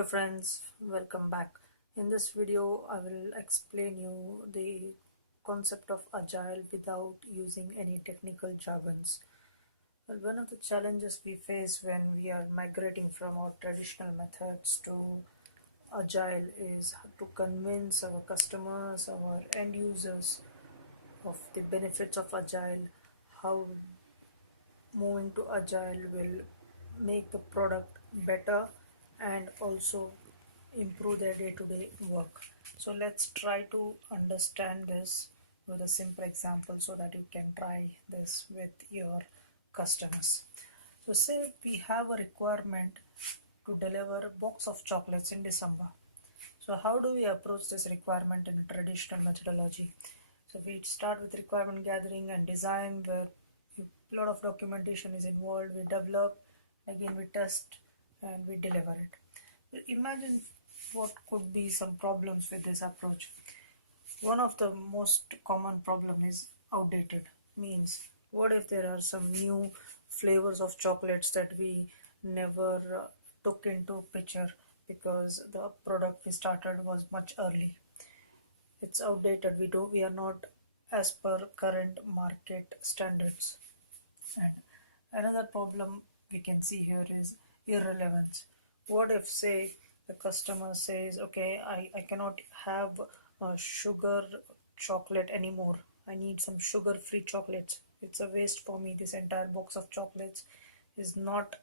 Hello friends, welcome back. In this video I will explain you the concept of agile without using any technical jargons. Well, one of the challenges we face when we are migrating from our traditional methods to agile is to convince our customers, our end users of the benefits of agile, how moving to agile will make the product better and also improve their day-to-day work. So let's try to understand this with a simple example so that you can try this with your customers. So say we have a requirement to deliver a box of chocolates in December. So how do we approach this requirement in a traditional methodology? So we start with requirement gathering and design, where a lot of documentation is involved. We develop, again we test, and we deliver it. Imagine what could be some problems with this approach. One of the most common problem is outdated. Means, what if there are some new flavors of chocolates that we never took into picture because the product we started was much early. It's outdated. We are not as per current market standards. And another problem we can see here is irrelevance. What if, say, the customer says, okay, I cannot have a sugar chocolate anymore. I need some sugar-free chocolates. It's a waste for me. This entire box of chocolates is not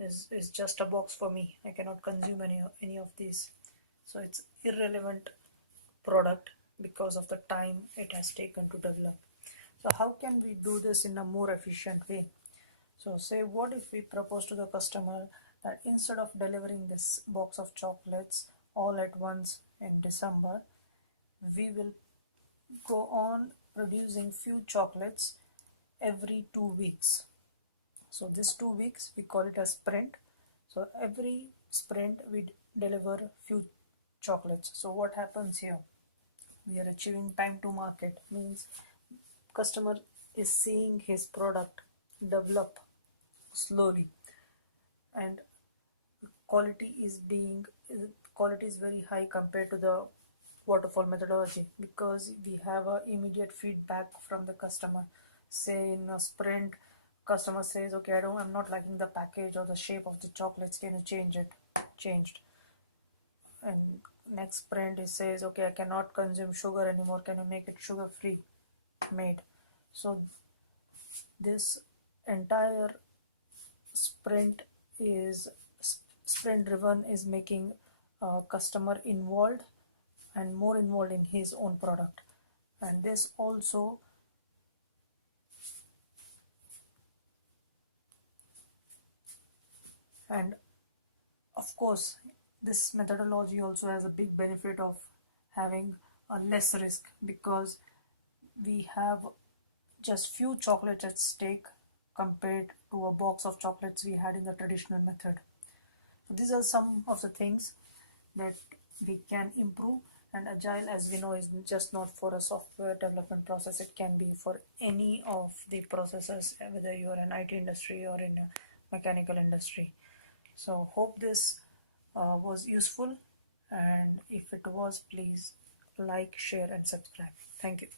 is just a box for me. I cannot consume any of these. So it's irrelevant product because of the time it has taken to develop. So how can we do this in a more efficient way? So say, what if we propose to the customer that instead of delivering this box of chocolates all at once in December, we will go on producing few chocolates every 2 weeks. So this 2 weeks we call it a sprint. So every sprint we deliver few chocolates. So what happens here? We are achieving time to market. Means customer is seeing his product develop slowly, and quality is very high compared to the waterfall methodology, because we have a immediate feedback from the customer. Say in a sprint, customer says, okay, I'm not liking the package or the shape of the chocolates, can you change it? Changed. And next sprint it says, okay, I cannot consume sugar anymore, can you make it sugar free? Made. So this entire sprint driven is making a customer involved and more involved in his own product. And this also and of course this methodology also has a big benefit of having a less risk, because we have just few chocolates at stake compared to a box of chocolates we had in the traditional method. So these are some of the things that we can improve. And agile, as we know, is just not for a software development process. It can be for any of the processes, whether you are in IT industry or in a mechanical industry. So hope this was useful, and if it was, please like, share and subscribe. Thank you.